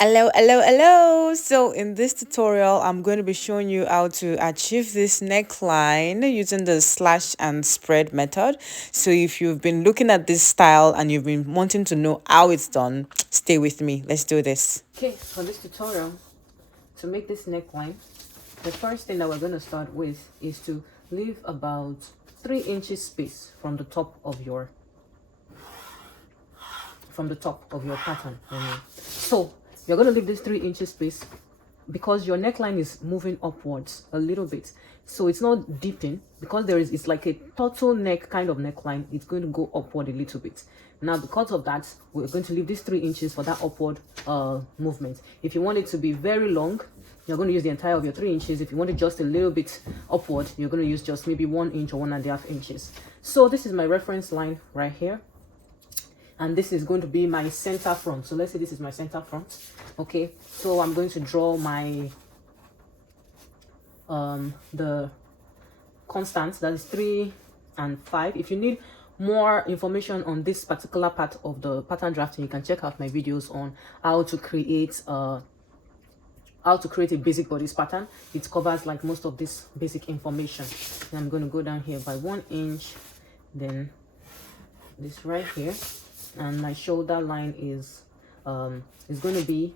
Hello. So in this tutorial, I'm going to be showing you how to achieve this neckline using the slash and spread method. So if you've been looking at this style and you've been wanting to know how it's done, stay with me. Let's do this. Okay, for this tutorial, to make this neckline, the first thing that we're going to start with is to leave about 3 inches space from the top of your pattern. So you're going to leave this 3 inches space because your neckline is moving upwards a little bit, so it's not dipping. Because it's like a turtleneck kind of neckline, it's going to go upward a little bit. Now because of that, we're going to leave this 3 inches for that upward movement. If you want it to be very long, you're going to use the entire of your 3 inches. If you want it just a little bit upward, you're going to use just maybe 1 inch or 1.5 inches. So this is my reference line right here, and this is going to be my center front. So let's say this is my center front. Okay, so I'm going to draw my the constants, that is 3 and 5. If you need more information on this particular part of the pattern drafting, you can check out my videos on how to create a basic bodice pattern. It covers like most of this basic information. And I'm going to go down here by 1 inch, then this right here, and my shoulder line is going to be,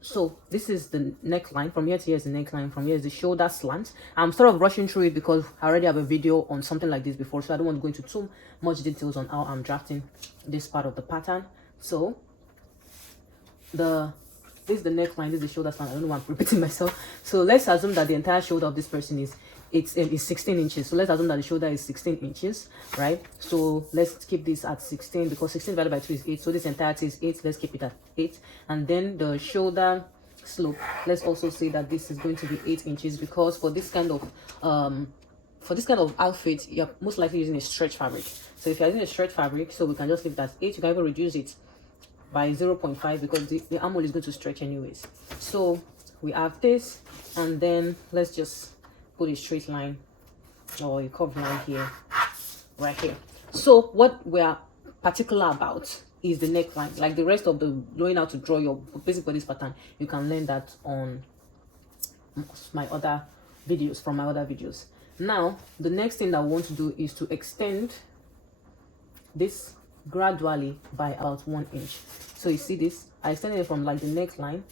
so this is the neckline. From here to here is the neckline. From here is the shoulder slant. I'm sort of rushing through it because I already have a video on something like this before, so I don't want to go into too much details on how I'm drafting this part of the pattern. So this is the neckline, this is the shoulder slant. I don't know why I'm repeating myself. So let's assume that the entire shoulder of this person is 16 inches. So let's assume that the shoulder is 16 inches, right? So let's keep this at 16 because 16 divided by 2 is 8. So this entirety is 8. Let's keep it at 8. And then the shoulder slope, let's also say that this is going to be 8 inches because for this kind of outfit, you're most likely using a stretch fabric. So if you're using a stretch fabric, so we can just leave that 8. You can even reduce it by 0.5 because the armhole is going to stretch anyways. So we have this, and then let's just put a straight line or a curved line here, right here. So what we are particular about is the neckline. Like the rest of the knowing how to draw your basic bodice pattern, you can learn that on my other videos, from my other videos. Now the next thing that I want to do is to extend this gradually by about 1 inch. So you see this, I extended it from like the neckline.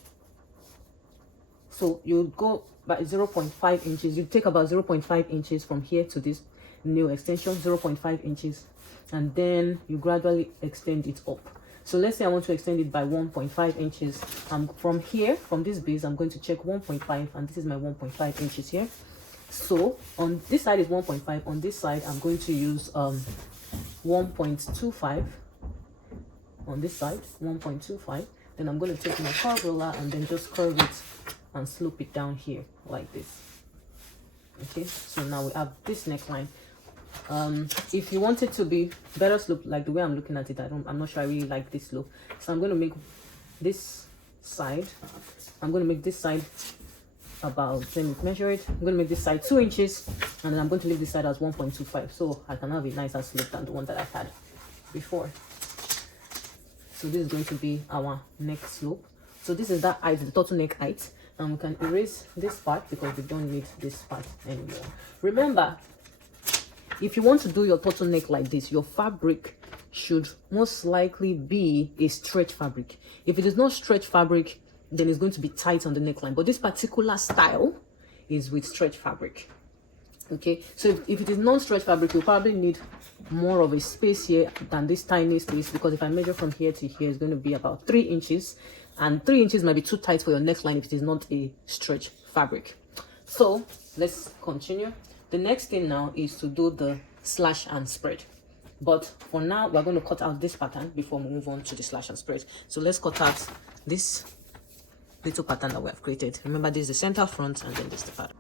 So you go by 0.5 inches. You take about 0.5 inches from here to this new extension, 0.5 inches, and then you gradually extend it up. So let's say I want to extend it by 1.5 inches. From here, from this base, I'm going to check 1.5, and this is my 1.5 inches here. So on this side is 1.5. On this side, I'm going to use 1.25. On this side, 1.25. Then I'm going to take my curve roller and then just curve it and slope it down here like this. Okay, so now we have this neckline. If you want it to be better slope, like the way I'm looking at it, I'm not sure I really like this slope. So I'm going to make this side, about, let me measure it. I'm going to make this side 2 inches, and then I'm going to leave this side as 1.25, so I can have a nicer slope than the one that I had before. So this is going to be our neck slope. So this is that height, the turtleneck height, and we can erase this part because we don't need this part anymore. Remember, if you want to do your turtleneck like this, your fabric should most likely be a stretch fabric. If it is not stretch fabric, then it's going to be tight on the neckline. But this particular style is with stretch fabric. Okay, so if it is non-stretch fabric, you'll probably need more of a space here than this tiny space, because if I measure from here to here, it's going to be about 3 inches, and 3 inches might be too tight for your neckline if it is not a stretch fabric. So let's continue. The next thing now is to do the slash and spread, but for now we're going to cut out this pattern before we move on to the slash and spread. So let's cut out this little pattern that we have created. Remember, this is the center front, and then this is the pattern.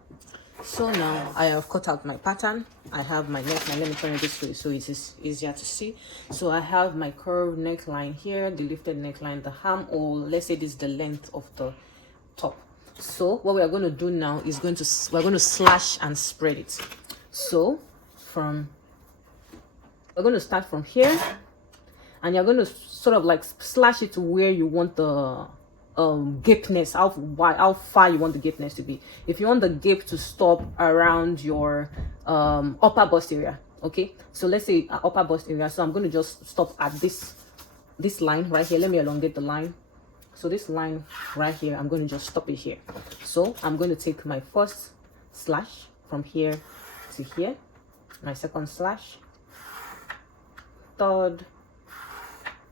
So now I have cut out my pattern. I have my neckline. Let me turn it this way so it is easier to see. So I have my curved neckline here, the lifted neckline, the armhole. Let's say this is the length of the top. So what we are going to do now is we're going to slash and spread it. So we're going to start from here, and you're going to sort of like slash it to where you want the gapeness, how far you want the gapeness to be. If you want the gape to stop around your upper bust area, okay, so let's say upper bust area, so I'm going to just stop at this line right here. Let me elongate the line. So this line right here, I'm going to just stop it here. So I'm going to take my first slash from here to here, my second slash, third.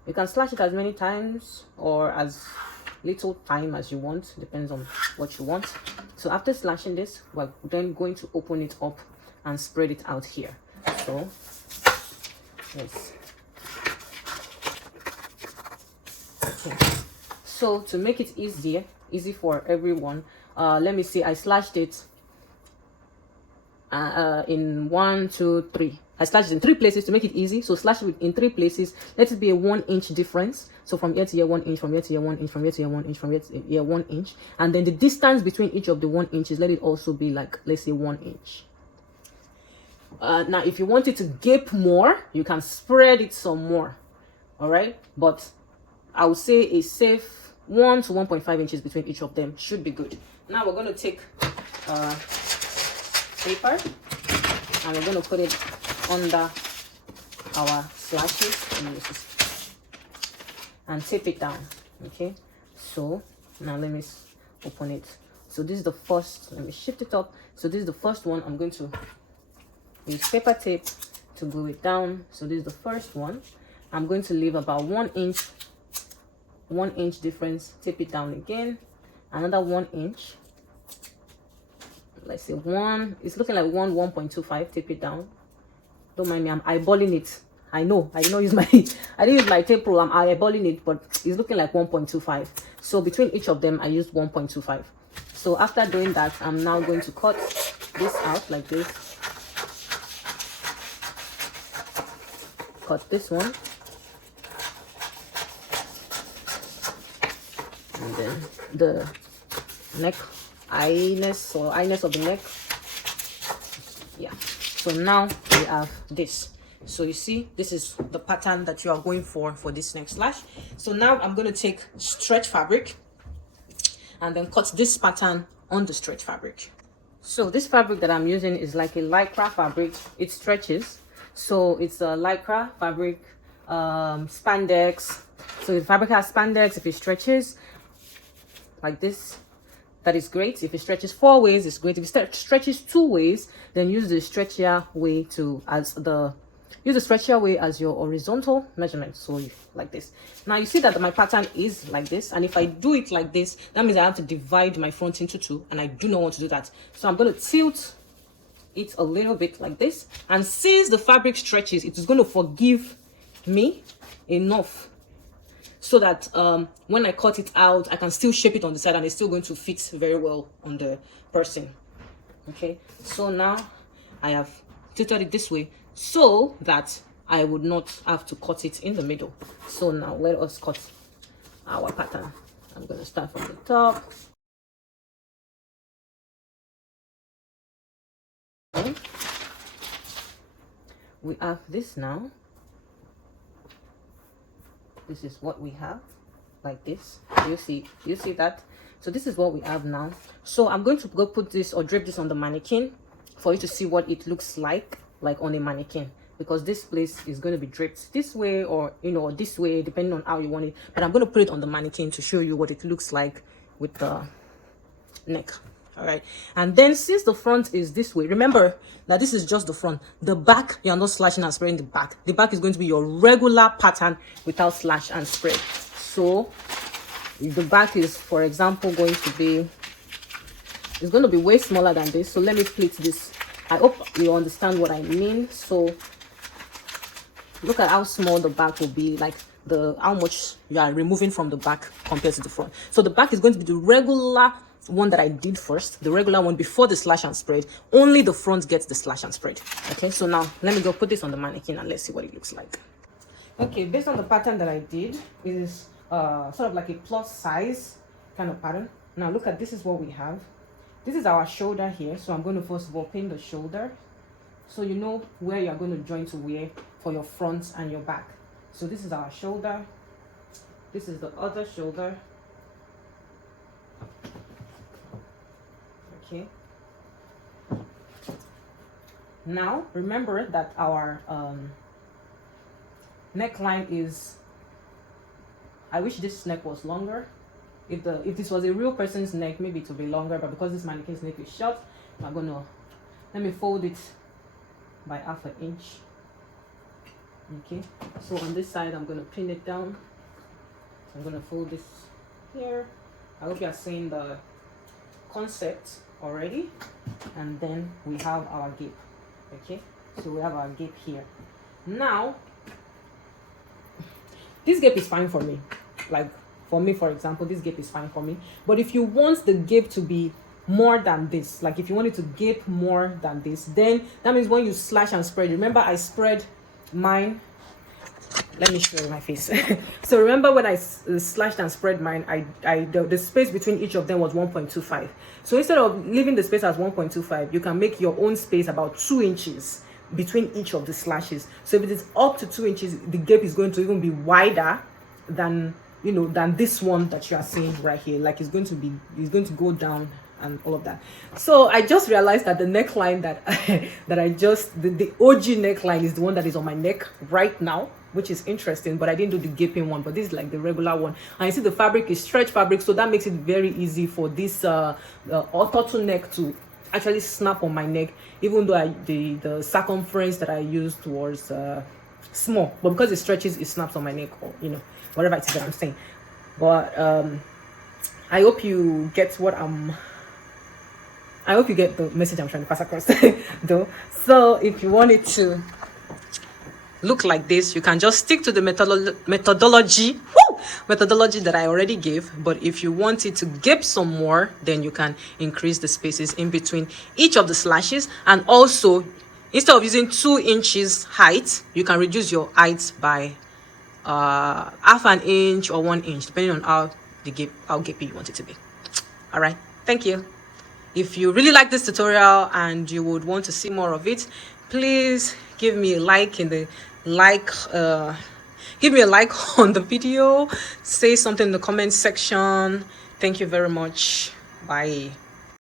You can slash it as many times or as little time as you want, depends on what you want. So after slashing this, we're then going to open it up and spread it out here. So yes, okay. So to make it easy for everyone, let me see, I slashed it in 1, 2, 3. I slashed it in 3 places to make it easy. So slash it in 3 places. Let it be a 1 inch difference. So from here to here 1 inch, from here to here 1 inch, from here to here 1 inch, from here to here 1 inch. And then the distance between each of the 1 inches, let it also be like, let's say 1 inch. Now if you want it to gape more, you can spread it some more. All right, but I would say a safe 1 to 1.5 inches between each of them should be good. Now we're going to take paper and we're going to put it under our slashes and tape it down. Okay, so now let me open it. So this is the first, let me shift it up. So this is the first one. I'm going to use paper tape to glue it down. So this is the first one. I'm going to leave about 1 inch difference, tape it down again, another 1 inch, let's say 1, it's looking like 1.25, tape it down. Don't mind me, I'm eyeballing it. I know I didn't use my tape rule, I'm eyeballing it, but it's looking like 1.25. So between each of them I used 1.25. So after doing that, I'm now going to cut this out like this, cut this one, and then the neck eyeness of the neck. Yeah, so now we have this. So you see, this is the pattern that you are going for this next slash. So now I'm going to take stretch fabric and then cut this pattern on the stretch fabric. So this fabric that I'm using is like a lycra fabric. It stretches, so it's a lycra fabric, spandex. So the fabric has spandex. If it stretches like this, that is great. If it stretches 4 ways, it's great. If it stretches 2 ways, then use the stretchier way as your horizontal measurement. So like this. Now you see that my pattern is like this, and if I do it like this, that means I have to divide my front into 2, and I do not want to do that. So I'm going to tilt it a little bit like this, and since the fabric stretches, it is going to forgive me enough so that when I cut it out, I can still shape it on the side and it's still going to fit very well on the person. Okay, so now I have tilted it this way so that I would not have to cut it in the middle. So now let us cut our pattern. I'm going to start from the top. Okay. We have this now. This is what we have, like this. You see that? So this is what we have now. So I'm going to go put this or drape this on the mannequin for you to see what it looks like on a mannequin, because this place is going to be draped this way, or this way, depending on how you want it. But I'm going to put it on the mannequin to show you what it looks like with the neck. All right, and then since the front is this way, remember that this is just the front. The back, you're not slashing and spreading the back. The back is going to be your regular pattern without slash and spread. So the back is, for example, going to be way smaller than this. So let me split this. I hope you understand what I mean. So look at how small the back will be, like how much you are removing from the back compared to the front. So the back is going to be the regular one that I did first, the regular one before the slash and spread. Only the front gets the slash and spread. Okay, so now let me go put this on the mannequin and let's see what it looks like. Okay, based on the pattern that I did, it is sort of like a plus size kind of pattern. Now look at, this is what we have. This is our shoulder here. So I'm going to first of all pin the shoulder, so you know where you're going to join to wear for your front and your back. So this is our shoulder. This is the other shoulder. Okay. Now remember that our neckline is, I wish this neck was longer. If this was a real person's neck, maybe it would be longer, but because this mannequin's neck is short, I'm gonna, let me fold it by half an inch. Okay, so on this side I'm gonna pin it down. I'm gonna fold this here. I hope you are seeing the concept already. And then we have our gape. Okay, so we have our gape here. Now this gape is fine for me. Like for me, for example, this gape is fine for me. But if you want the gape to be more than this, like if you want it to gape more than this, then that means when you slash and spread, remember I spread mine, let me show you my face. So remember when I slashed and spread mine, the space between each of them was 1.25. So instead of leaving the space as 1.25, you can make your own space about 2 inches between each of the slashes. So if it is up to 2 inches, the gap is going to even be wider than, you know, than this one that you are seeing right here. Like it's going to go down and all of that. So I just realized that the neckline that the OG neckline is the one that is on my neck right now, which is interesting, but I didn't do the gaping one, but this is like the regular one. And you see the fabric is stretch fabric, so that makes it very easy for this turtleneck to actually snap on my neck, even though the circumference that I used was small, but because it stretches, it snaps on my neck, or you know, whatever it is that I'm saying. But I hope you get I hope you get the message I'm trying to pass across though. So if you want it to look like this, you can just stick to the methodology that I already gave. But if you want it to gape some more, then you can increase the spaces in between each of the slashes. And also, instead of using 2 inches height, you can reduce your height by half an inch or 1 inch, depending on how gapey you want it to be. All right, thank you. If you really like this tutorial and you would want to see more of it, please give me a like give me a like on the video. Say something in the comment section. Thank you very much. Bye.